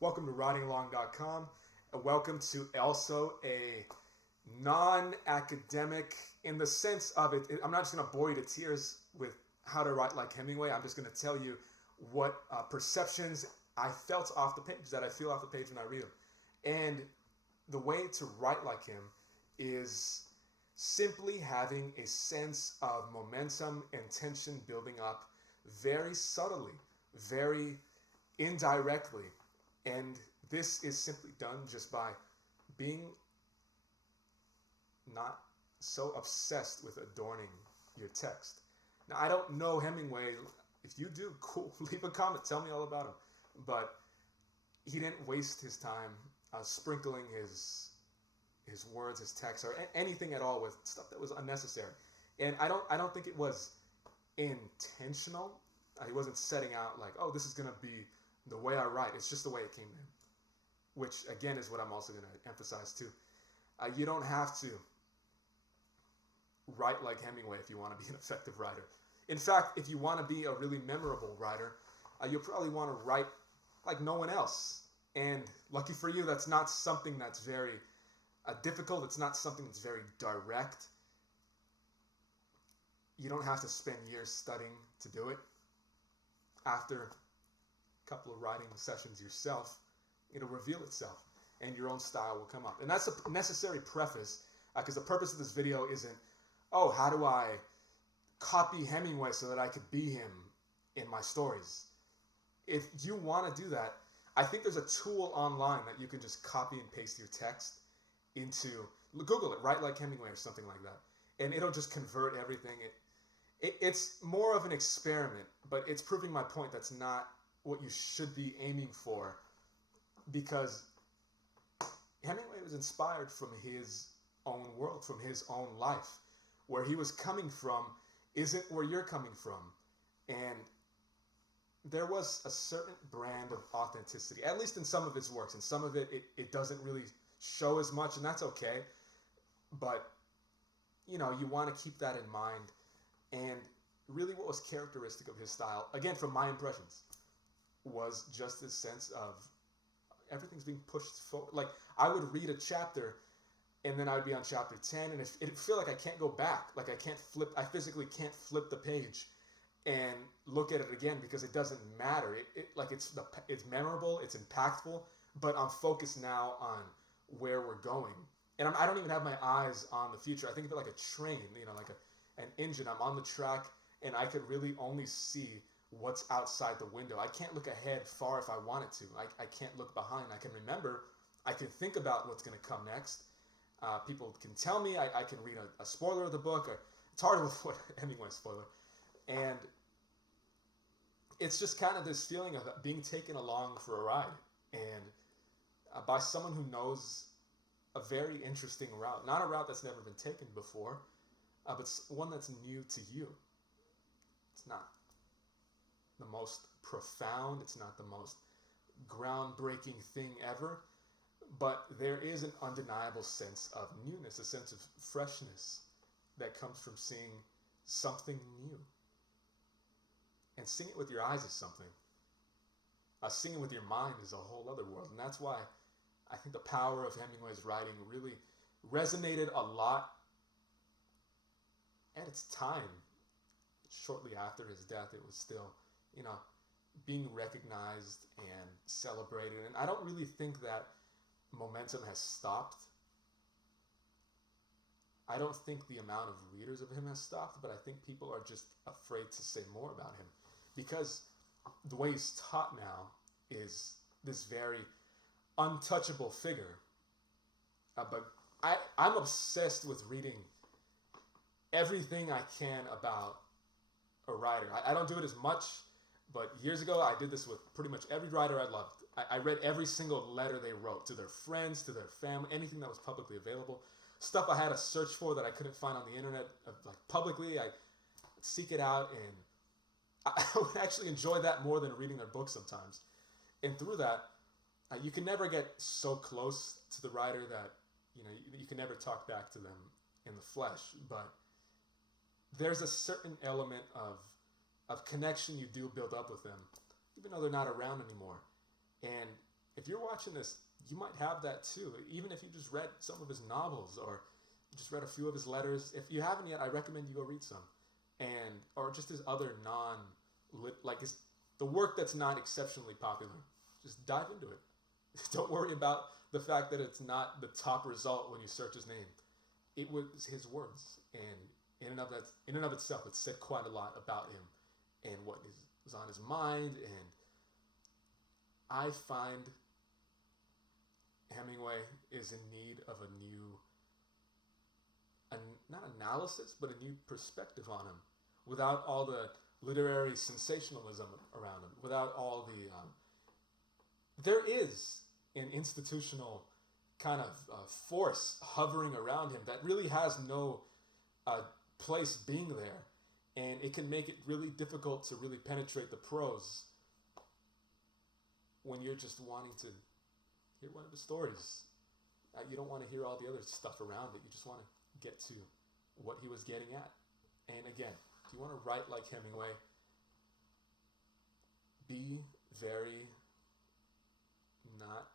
Welcome to writingalong.com. Welcome to also a non-academic, in the sense of it, I'm not just going to bore you to tears with how to write like Hemingway. I'm just going to tell you what perceptions I felt off the page, that I feel off the page when I read them. And the way to write like him is simply having a sense of momentum and tension building up very subtly, very indirectly. And this is simply done just by being not so obsessed with adorning your text. Now, I don't know Hemingway. If you do, cool. Leave a comment. Tell me all about him. But he didn't waste his time sprinkling his words, his text, or anything at all with stuff that was unnecessary. And I don't think it was intentional. He wasn't setting out like, oh, this is going to be the way I write. It's just the way it came in, which again is what I'm also going to emphasize too. You don't have to write like Hemingway if you want to be an effective writer. In fact, if you want to be a really memorable writer, you'll probably want to write like no one else. And lucky for you, that's not something that's very difficult. It's not something that's very direct. You don't have to spend years studying to do it. After a couple of writing sessions yourself, it'll reveal itself and your own style will come up. And that's a necessary preface, because the purpose of this video isn't, oh, how do I copy Hemingway so that I could be him in my stories? If you want to do that, I think there's a tool online that you can just copy and paste your text into. Google it, write like Hemingway or something like that, and it'll just convert everything. It's more of an experiment, but it's proving my point that's not what you should be aiming for, because Hemingway was inspired from his own world, from his own life. Where he was coming from isn't where you're coming from. And there was a certain brand of authenticity, at least in some of his works. And some of it doesn't really show as much, and that's okay. But, you want to keep that in mind. And really what was characteristic of his style, again, from my impressions, was just this sense of everything's being pushed forward. Like, I would read a chapter, and then I would be on chapter 10, and it feel like I can't go back. Like, I physically can't flip the page and look at it again, because it doesn't matter. It's memorable, it's impactful, but I'm focused now on where we're going. And I don't even have my eyes on the future. I think of it like a train, like an engine. I'm on the track, and I could really only see what's outside the window. I can't look ahead far if I wanted to. I can't look behind. I can remember. I can think about what's going to come next. People can tell me. I can read a spoiler of the book. It's hard to avoid Hemingway spoiler. And it's just kind of this feeling of being taken along for a ride. And by someone who knows a very interesting route. Not a route that's never been taken before, but one that's new to you. It's not the most profound. It's not the most groundbreaking thing ever. But there is an undeniable sense of newness, a sense of freshness that comes from seeing something new. And seeing it with your eyes is something. Seeing it with your mind is a whole other world. And that's why I think the power of Hemingway's writing really resonated a lot at its time. Shortly after his death, it was still, being recognized and celebrated. And I don't really think that momentum has stopped. I don't think the amount of readers of him has stopped, but I think people are just afraid to say more about him, because the way he's taught now is this very untouchable figure. But I'm obsessed with reading everything I can about a writer. I don't do it as much, but years ago I did this with pretty much every writer I loved. I read every single letter they wrote to their friends, to their family, anything that was publicly available. Stuff I had to search for that I couldn't find on the internet, like publicly. I seek it out, and I would actually enjoy that more than reading their books sometimes. And through that, you can never get so close to the writer that you can never talk back to them in the flesh. But there's a certain element of connection you do build up with them, even though they're not around anymore. And if you're watching this, you might have that too. Even if you just read some of his novels or just read a few of his letters. If you haven't yet, I recommend you go read some. Or just his other the work that's not exceptionally popular. Just dive into it. Don't worry about the fact that it's not the top result when you search his name. It was his words, and in and of itself, it said quite a lot about him and what was on his mind. And I find Hemingway is in need of a new, not analysis, but a new perspective on him, without all the literary sensationalism around him, without all the there is an institutional kind of force hovering around him that really has no place being there, and it can make it really difficult to really penetrate the prose when you're just wanting to hear one of the stories. You don't want to hear all the other stuff around it. You just want to get to what he was getting at. And again, if you want to write like Hemingway, be very not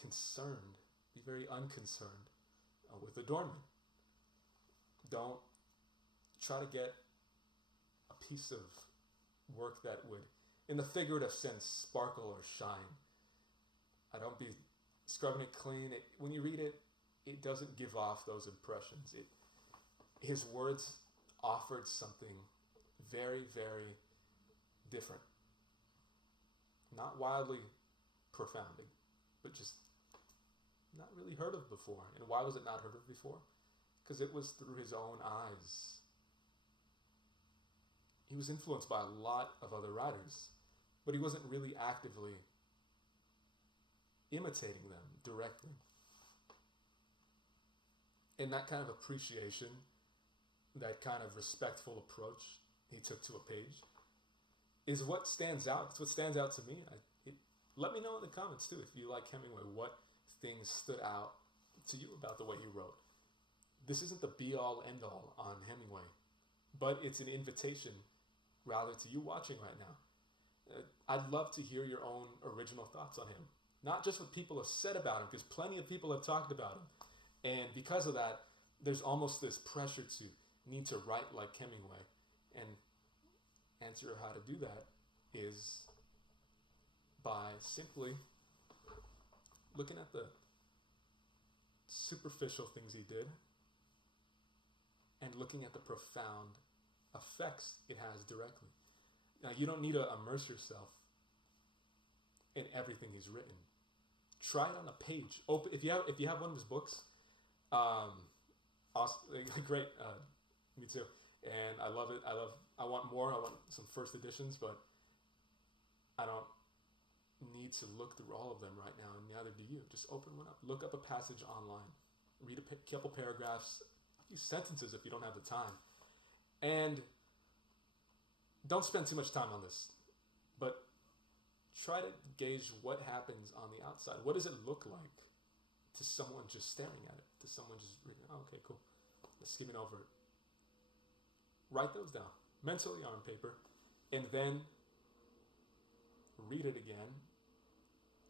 concerned, be very unconcerned with adornment. Don't try to get a piece of work that would, in the figurative sense, sparkle or shine. Don't be scrubbing it clean. When you read it, it doesn't give off those impressions. His words offered something very, very different. Not wildly profound, but just not really heard of before. And why was it not heard of before? Because it was through his own eyes. He was influenced by a lot of other writers, but he wasn't really actively imitating them directly. And that kind of appreciation, that kind of respectful approach he took to a page, is what stands out. It's what stands out to me. Let me know in the comments too, if you like Hemingway, what things stood out to you about the way he wrote. This isn't the be-all, end-all on Hemingway, but it's an invitation rather to you watching right now. I'd love to hear your own original thoughts on him. Not just what people have said about him, because plenty of people have talked about him. And because of that, there's almost this pressure to need to write like Hemingway. And answer how to do that is by simply looking at the superficial things he did and looking at the profound effects it has directly. Now, you don't need to immerse yourself in everything he's written. Try it on a page. If you have one of his books, awesome, great. Me too. And I love it. I want more. I want some first editions, but I don't need to look through all of them right now, and neither do you. Just open one up. Look up a passage online. Read a couple paragraphs, a few sentences if you don't have the time. And don't spend too much time on this, but try to gauge what happens on the outside. What does it look like to someone just staring at it? To someone just reading, oh, okay, cool. Skimming over it. Write those down mentally on paper, and then read it again.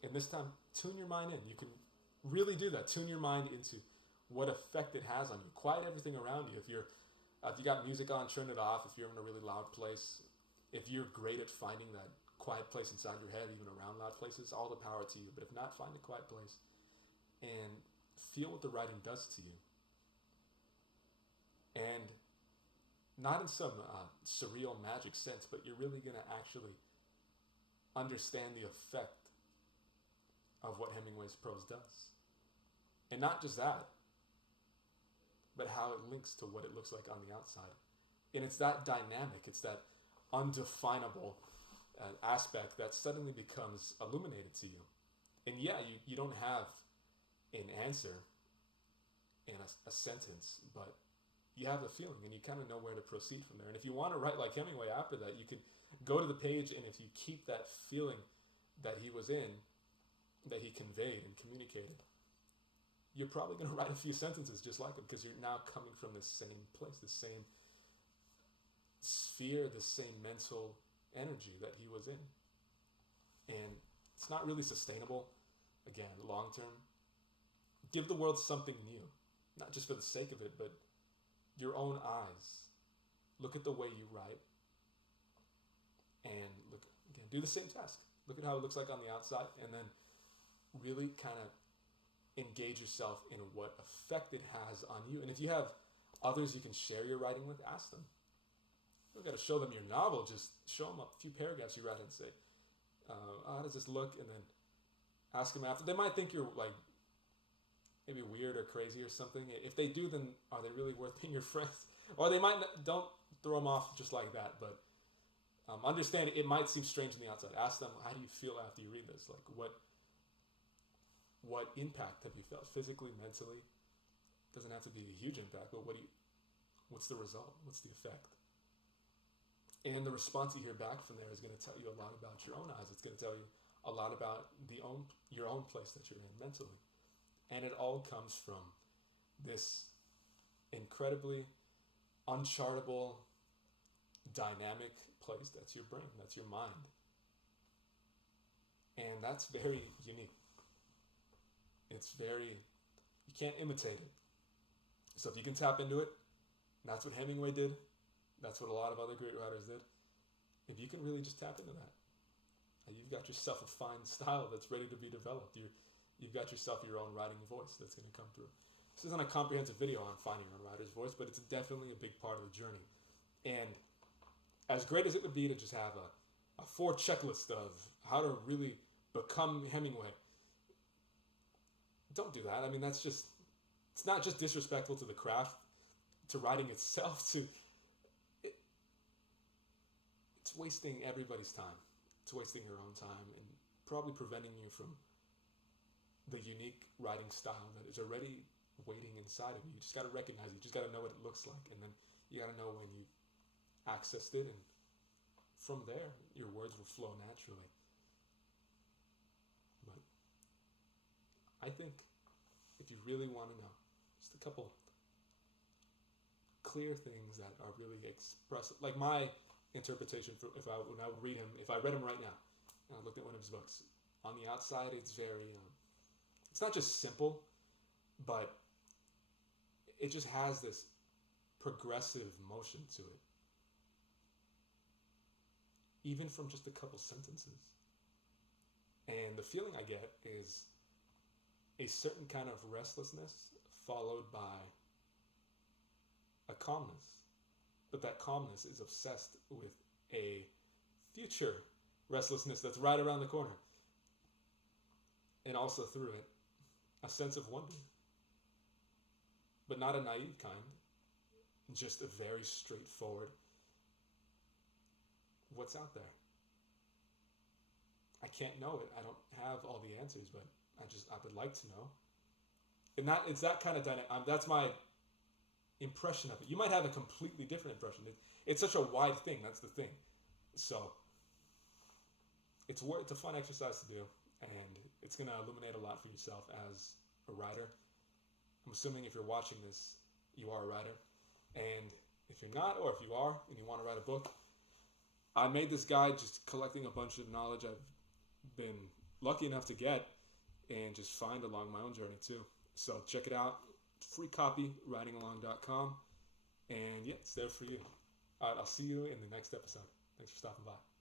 And this time, tune your mind in. You can really do that. Tune your mind into what effect it has on you. Quiet everything around you. If you got music on, turn it off. If you're in a really loud place, if you're great at finding that quiet place inside your head, even around loud places, all the power to you. But if not, find a quiet place and feel what the writing does to you. And not in some surreal magic sense, but you're really going to actually understand the effect of what Hemingway's prose does. And not just that, but how it links to what it looks like on the outside. And it's that dynamic, it's that undefinable aspect that suddenly becomes illuminated to you. And yeah, you don't have an answer in a sentence, but you have the feeling and you kind of know where to proceed from there. And if you want to write like Hemingway after that, you can go to the page, and if you keep that feeling that he was in, that he conveyed and communicated, you're probably going to write a few sentences just like him, because you're now coming from the same place, the same sphere, the same mental energy that he was in. And It's not really sustainable, again, long term. Give the world something new, not just for the sake of it, but your own eyes. Look at the way you write, and look again. Do the same task. Look at how it looks like on the outside, and then really kind of engage yourself in what effect it has on you. And if you have others you can share your writing with, ask them. You don't got to show them your novel. Just show them a few paragraphs you write and say, how does this look? And then ask them after. They might think you're like maybe weird or crazy or something. If they do, then are they really worth being your friends? Or they might not, don't throw them off just like that. But understand it might seem strange on the outside. Ask them, how do you feel after you read this? Like what impact have you felt physically, mentally? Doesn't have to be a huge impact, but what's the result? What's the effect? And the response you hear back from there is going to tell you a lot about your own eyes. It's going to tell you a lot about your own place that you're in mentally. And it all comes from this incredibly unchartable, dynamic place. That's your brain, that's your mind. And that's very unique. You can't imitate it. So if you can tap into it, that's what Hemingway did. That's what a lot of other great writers did. If you can really just tap into that, you've got yourself a fine style that's ready to be developed. You've got yourself your own writing voice that's going to come through. This isn't a comprehensive video on finding your own writer's voice, but it's definitely a big part of the journey. And as great as it would be to just have a 4 checklist of how to really become Hemingway, don't do that. I mean, it's not just disrespectful to the craft, to writing itself, it's wasting everybody's time. It's wasting your own time and probably preventing you from the unique writing style that is already waiting inside of you. You just got to recognize it. You just got to know what it looks like. And then you got to know when you accessed it. And from there, your words will flow naturally. But I think if you really want to know, just a couple clear things that are really expressive. Like my interpretation when I would read him, if I read him right now, and I looked at one of his books, on the outside it's very, it's not just simple, but it just has this progressive motion to it. Even from just a couple sentences. And the feeling I get is a certain kind of restlessness followed by a calmness. But that calmness is obsessed with a future restlessness that's right around the corner. And also through it, a sense of wonder. But not a naive kind, just a very straightforward, what's out there? I can't know it. I don't have all the answers, but I would like to know. And it's that kind of dynamic. That's my impression of it. You might have a completely different impression. It's such a wide thing. That's the thing. So it's a fun exercise to do, and it's going to illuminate a lot for yourself as a writer. I'm assuming if you're watching this, you are a writer. And if you're not, or if you are and you want to write a book, I made this guide just collecting a bunch of knowledge I've been lucky enough to get and just find along my own journey too. So check it out. Free copy, writingalong.com. And yeah, it's there for you. All right, I'll see you in the next episode. Thanks for stopping by.